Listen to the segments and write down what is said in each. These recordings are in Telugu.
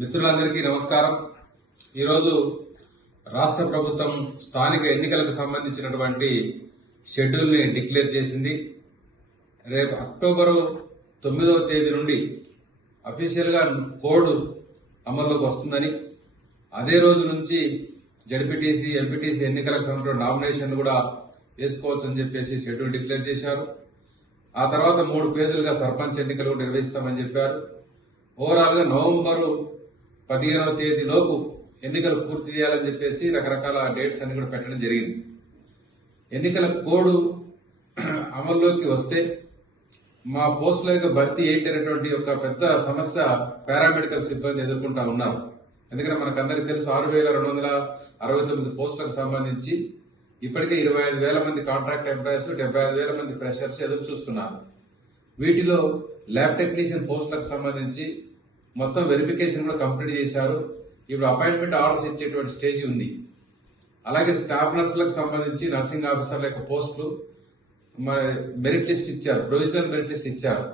మిత్రులందరికీ నమస్కారం. ఈరోజు రాష్ట్ర ప్రభుత్వం స్థానిక ఎన్నికలకు సంబంధించినటువంటి షెడ్యూల్ని డిక్లేర్ చేసింది. రేపు అక్టోబరు తొమ్మిదవ తేదీ నుండి అఫీషియల్గా కోడ్ అమల్లోకి వస్తుందని అదే రోజు నుంచి జడ్పీటీసీ ఎంపీటీసీ ఎన్నికలకు సంబంధించిన నామినేషన్ కూడా వేసుకోవచ్చని చెప్పేసి షెడ్యూల్ డిక్లేర్ చేశారు. ఆ తర్వాత మూడు పేజీలుగా సర్పంచ్ ఎన్నికలు నిర్వహిస్తామని చెప్పారు. ఓవరాల్గా నవంబరు పదిహేనవ తేదీ లోపు ఎన్నికలు పూర్తి చేయాలని చెప్పేసి రకరకాల డేట్స్ అన్ని కూడా పెట్టడం జరిగింది. ఎన్నికల కోడ్ అమల్లోకి వస్తే మా పోస్టుల యొక్క భర్తీ ఏంటి అనేటువంటి ఒక పెద్ద సమస్య పారామెడికల్ సిబ్బంది ఎదుర్కొంటా ఉన్నారు. ఎందుకంటే మనకు తెలుసు ఆరు వేల రెండు వందల అరవై తొమ్మిది పోస్టులకు సంబంధించి ఇప్పటికే ఇరవై ఐదు వేల మంది కాంట్రాక్ట్ ఎంప్లాయీస్ డెబ్బై ఐదు వేల మంది ఫ్రెషర్స్ ఎదురు చూస్తున్నారు. వీటిలో ల్యాబ్ టెక్నీషియన్ పోస్టులకు సంబంధించి మొత్తం వెరిఫికేషన్ కూడా కంప్లీట్ చేశారు. ఇప్పుడు అపాయింట్మెంట్ ఆర్డర్స్ ఇచ్చేటువంటి స్టేజ్ ఉంది. అలాగే స్టాఫ్ నర్సులకు సంబంధించి నర్సింగ్ ఆఫీసర్ల యొక్క పోస్టులు మెరిట్ లిస్ట్ ఇచ్చారు ప్రొవిజనల్ మెరిట్ లిస్ట్ ఇచ్చారు.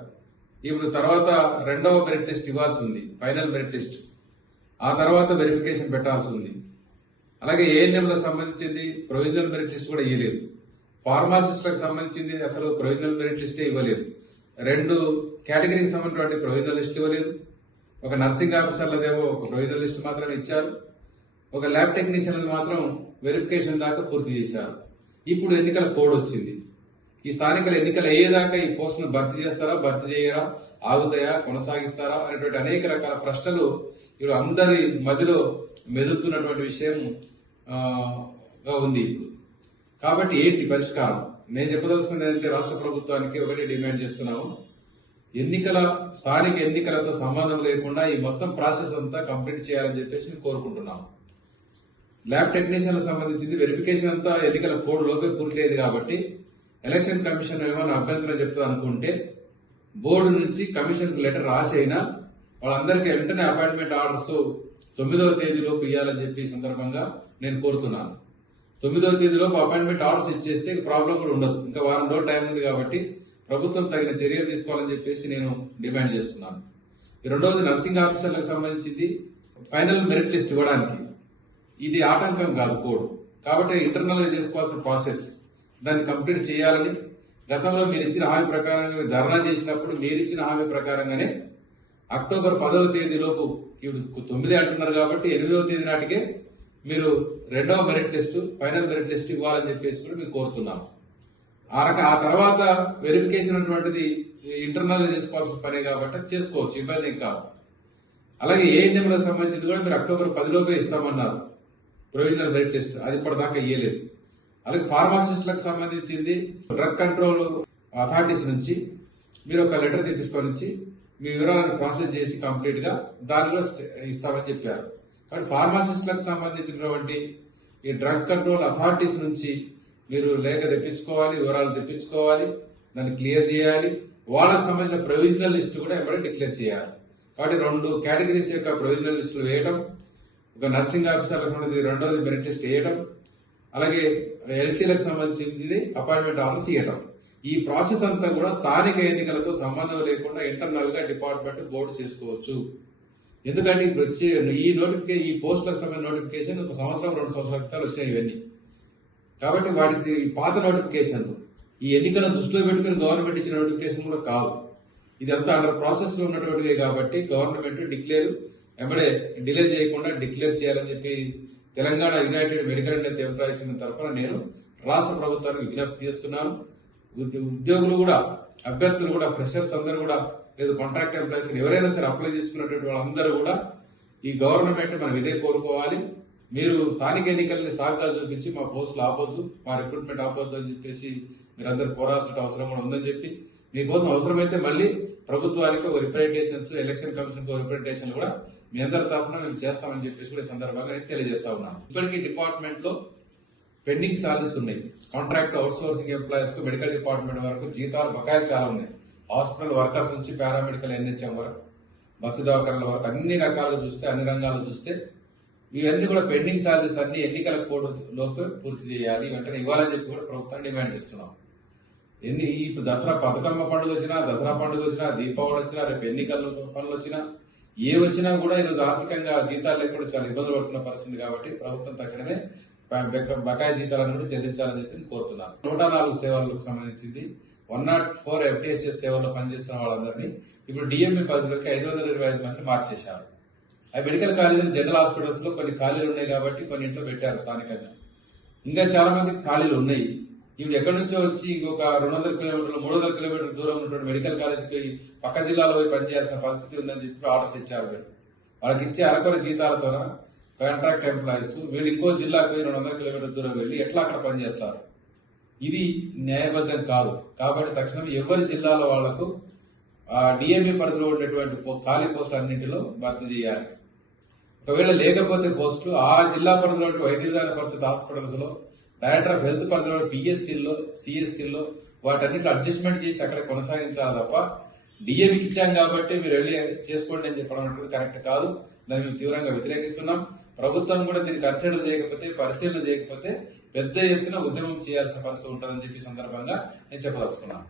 ఇప్పుడు తర్వాత రెండవ మెరిట్ లిస్ట్ ఇవ్వాల్సి ఉంది ఫైనల్ మెరిట్ లిస్ట్ ఆ తర్వాత వెరిఫికేషన్ పెట్టాల్సి ఉంది. అలాగే ఏఎన్ఎంలకు సంబంధించింది ప్రొవిజనల్ మెరిట్ లిస్ట్ కూడా ఇవ్వలేదు ఫార్మాసిస్టులకు సంబంధించింది అసలు ప్రొవిజనల్ మెరిట్ లిస్టే ఇవ్వలేదు. రెండు కేటగిరీకి సంబంధించినటువంటి ప్రొవిజనల్ లిస్ట్ ఇవ్వలేదు. ఒక నర్సింగ్ ఆఫీసర్లదేవో ఒక ప్రొవిజనల్ లిస్ట్ మాత్రమే ఇచ్చారు. ఒక ల్యాబ్ టెక్నీషియన్ మాత్రం వెరిఫికేషన్ దాకా పూర్తి చేశారు. ఇప్పుడు ఎన్నికల కోడ్ వచ్చింది. ఈ స్థానికల ఎన్నికలు అయ్యేదాకా ఈ పోస్టును భర్తీ చేస్తారా భర్తీ చేయరా ఆగుతాయా కొనసాగిస్తారా అనేటువంటి అనేక రకాల ప్రశ్నలు ఇప్పుడు అందరి మధ్యలో మెదులుతున్నటువంటి విషయం గా ఉంది ఇప్పుడు. కాబట్టి ఏంటి పరిష్కారం? నేను చెప్పదలుచుకున్నది రాష్ట్ర ప్రభుత్వానికి ఒకటి డిమాండ్ చేస్తున్నాము. ఎన్నికల స్థానిక ఎన్నికలతో సంబంధం లేకుండా ఈ మొత్తం ప్రాసెస్ అంతా కంప్లీట్ చేయాలని చెప్పేసి మేము కోరుకుంటున్నాం. ల్యాబ్ టెక్నీషియన్లకు సంబంధించింది వెరిఫికేషన్ అంతా ఎన్నికల కోడ్ లోపే పూర్తయ్యేది కాబట్టి ఎలక్షన్ కమిషన్ ఏమైనా అభ్యంతరం చెప్తా అనుకుంటే బోర్డు నుంచి కమిషన్ లెటర్ రాసైనా వాళ్ళందరికీ వెంటనే అపాయింట్మెంట్ ఆర్డర్స్ తొమ్మిదవ తేదీలోపు ఇవ్వాలని చెప్పి సందర్భంగా నేను కోరుతున్నాను. తొమ్మిదవ తేదీలోపు అపాయింట్మెంట్ ఆర్డర్స్ ఇచ్చేస్తే ప్రాబ్లం కూడా ఉండదు. ఇంకా వారం రోజులు టైం ఉంది కాబట్టి ప్రభుత్వం తగిన చర్యలు తీసుకోవాలని చెప్పేసి నేను డిమాండ్ చేస్తున్నాను. రెండవది నర్సింగ్ ఆఫీసర్లకు సంబంధించింది. ఫైనల్ మెరిట్ లిస్ట్ ఇవ్వడానికి ఇది ఆటంకం కాదు కోడ్. కాబట్టి ఇంటర్నల్ చేసుకోవాల్సిన ప్రాసెస్ దాన్ని కంప్లీట్ చేయాలని గతంలో మీరు ఇచ్చిన హామీ ప్రకారంగా ధర్నా చేసినప్పుడు మీరు ఇచ్చిన హామీ ప్రకారంగానే అక్టోబర్ పదవ తేదీలోపు ఇప్పుడు తొమ్మిది అంటున్నారు కాబట్టి ఎనిమిదవ తేదీ నాటికే మీరు రెండవ merit list final merit list ఇవ్వాలని చెప్పేసి కూడా మేము కోరుతున్నాము. ఆ రక ఆ తర్వాత వెరిఫికేషన్ అటువంటిది ఇంటర్నల్ చేసుకోవాల్సిన పని కాబట్టి చేసుకోవచ్చు ఇబ్బంది కాదు అలాగే ఏ ఏఎన్ఎంలకు సంబంధించి కూడా మీరు అక్టోబర్ పదిలోపే ఇస్తామన్నారు. ప్రొవిజనల్ మెరిట్ లిస్ట్ అది ఇప్పటిదాకా ఇయ్యలేదు. అలాగే ఫార్మాసిస్టులకు సంబంధించింది డ్రగ్ కంట్రోల్ అథారిటీస్ నుంచి మీరు ఒక లెటర్ తెప్పించుకొని వచ్చి మీ వివరాలను ప్రాసెస్ చేసి కంప్లీట్గా దానిలో ఇస్తామని చెప్పారు. కాబట్టి ఫార్మాసిస్టులకు సంబంధించినటువంటి ఈ డ్రగ్ కంట్రోల్ అథారిటీస్ నుంచి మీరు లేఖ తెప్పించుకోవాలి వివరాలు తెప్పించుకోవాలి దాన్ని క్లియర్ చేయాలి. వాళ్ళకు సంబంధించిన ప్రొవిజనల్ లిస్ట్ కూడా ఎవరైనా డిక్లేర్ చేయాలి. కాబట్టి రెండు కేటగిరీస్ యొక్క ప్రొవిజనల్ లిస్టులు వేయడం ఒక నర్సింగ్ ఆఫీసర్ ఉన్నది రెండోది మెరిట్ లిస్ట్ వేయడం అలాగే ఎల్టీలకు సంబంధించింది అపాయింట్మెంట్ ఆర్డర్స్ ఇవ్వడం ఈ ప్రాసెస్ అంతా కూడా స్థానిక ఎన్నికలతో సంబంధం లేకుండా ఇంటర్నల్గా డిపార్ట్మెంట్ బోర్డు చేసుకోవచ్చు. ఎందుకంటే ఇప్పుడు వచ్చే ఈ నోటిఫికేషన్ ఈ పోస్టులకు సంబంధించిన నోటిఫికేషన్ ఒక సంవత్సరం రెండు సంవత్సరాల క్రితాలు వచ్చాయి ఇవన్నీ. కాబట్టి వాటికి పాత నోటిఫికేషన్. ఈ ఎన్నికలను దృష్టిలో పెట్టుకుని గవర్నమెంట్ ఇచ్చిన నోటిఫికేషన్ కూడా కాదు. ఇదంతా అక్కడ ప్రాసెస్లో ఉన్నటువంటిది కాబట్టి గవర్నమెంట్ డిక్లేర్ వెంబడే డిలే చేయకుండా డిక్లేర్ చేయాలని చెప్పి Telangana united medical and health employees తరఫున నేను రాష్ట్ర ప్రభుత్వానికి విజ్ఞప్తి చేస్తున్నాను. ఉద్యోగులు కూడా అభ్యర్థులు కూడా ఫ్రెషర్స్ అందరూ కూడా లేదు కాంట్రాక్ట్ ఎంప్లాయీస్ ఎవరైనా సరే అప్లై చేసుకున్నటువంటి వాళ్ళందరూ కూడా ఈ గవర్నమెంట్ మనం ఇదే కోరుకోవాలి. మీరు స్థానిక ఎన్నికల్ని సాగ్గా చూపించి మా పోస్టులు ఆపొద్దు మా రిక్రూట్మెంట్ ఆపొద్దు అని చెప్పేసి మీరందరూ పోరాల్సిన అవసరం కూడా ఉందని చెప్పి మీకోసం అవసరమైతే మళ్ళీ ప్రభుత్వానికి ఒక రిప్రజెంటేషన్స్ ఎలక్షన్ కమిషన్ ఒక రిప్రజెంటేషన్ కూడా మీ అందరి తరఫున మేము చేస్తామని చెప్పేసి కూడా సందర్భంగా నేను తెలియజేస్తా ఉన్నాను. ఇప్పటికీ డిపార్ట్మెంట్లో పెండింగ్ సాలరీస్ ఉన్నాయి. కాంట్రాక్ట్ అవుట్ సోర్సింగ్ ఎంప్లాయీస్కు మెడికల్ డిపార్ట్మెంట్ వరకు జీతాలు బకాయిలు చాలా ఉన్నాయి. హాస్పిటల్ వర్కర్స్ నుంచి పారామెడికల్ ఎన్హెచ్ఎం వరకు బస్సు దవాఖానాల వరకు అన్ని రకాలు చూస్తే అన్ని రంగాలు చూస్తే ఇవన్నీ కూడా పెండింగ్ ఛార్జెస్ అన్ని ఎన్నికల కోడ్ లోపు పూర్తి చేయాలి. వెంటనే ఇవ్వాలని చెప్పి కూడా ప్రభుత్వం డిమాండ్ చేస్తున్నాం. ఎన్ని ఇప్పుడు దసరా బతుకమ్మ పండుగ వచ్చినా దసరా పండుగ వచ్చినా దీపావళి వచ్చినా రేపు ఎన్నికల పనులు వచ్చినా ఏ వచ్చినా కూడా ఈరోజు ఆర్థికంగా జీతాలు లేకుండా చాలా ఇబ్బందులు పడుతున్న పరిస్థితి కాబట్టి ప్రభుత్వం తక్షణమే బకాయి జీతాలను కూడా చెల్లించాలని చెప్పి కోరుతున్నాను నూట నాలుగు సేవలకు సంబంధించింది. వన్ నాట్ ఫోర్ ఎఫ్టీహెచ్ఎస్ సేవల్లో పనిచేస్తున్న వాళ్ళందరినీ ఇప్పుడు డిఎంఈ పరిధిలోకి ఐదు వందల ఇరవై ఐదు మంది మార్చేశారు. ఆ మెడికల్ కాలేజీలు జనరల్ హాస్పిటల్స్లో కొన్ని ఖాళీలు ఉన్నాయి కాబట్టి కొన్ని ఇంట్లో పెట్టారు స్థానికంగా. ఇంకా చాలా మంది ఖాళీలు ఉన్నాయి. ఇప్పుడు ఎక్కడి నుంచో వచ్చి ఇంకొక రెండు వందల కిలోమీటర్లు మూడు వందల కిలోమీటర్ల దూరం ఉన్నటువంటి మెడికల్ కాలేజీకి పక్క జిల్లాలో పోయి పనిచేయాల్సిన పరిస్థితి ఉందని చెప్పి ఆర్డర్స్ ఇచ్చారు వీళ్ళు. వాళ్ళకి ఇచ్చే అరకొర జీతాలతో కాంట్రాక్ట్ ఎంప్లాయీస్. వీళ్ళు ఇంకో జిల్లాకు పోయి రెండు వందల కిలోమీటర్ల దూరం వెళ్ళి ఎట్లా అక్కడ పనిచేస్తారు? ఇది న్యాయబద్ధం కాదు. కాబట్టి తక్షణం ఎవరి జిల్లాలో వాళ్ళకు డిఎంఏ పరిధిలో ఉండేటువంటి పో- ఖాళీ పోస్టులు అన్నింటిలో భర్తీ చేయాలి. ఒకవేళ లేకపోతే పోస్టు ఆ జిల్లా పరిధిలో వైద్య పరిస్థితి హాస్పిటల్స్లో డైరెక్టర్ ఆఫ్ హెల్త్ పరిధిలో పిఎస్సీలో సిఎస్సీలో వాటన్నిటిలో అడ్జస్ట్మెంట్ చేసి అక్కడ కొనసాగించాలి తప్ప డిఎంకి ఇచ్చాం కాబట్టి మీరు వెళ్ళి చేసుకోండి అని చెప్పడం అనేది కరెక్ట్ కాదు. దాన్ని మేము తీవ్రంగా వ్యతిరేకిస్తున్నాం. ప్రభుత్వం కూడా దీన్ని కన్సిడర్ చేయకపోతే పరిశీలన చేయకపోతే పెద్ద ఎత్తున ఉద్యమం చేయాల్సిన పరిస్థితి ఉంటుందని చెప్పి సందర్భంగా నేను చెప్పదలుచుకున్నాను.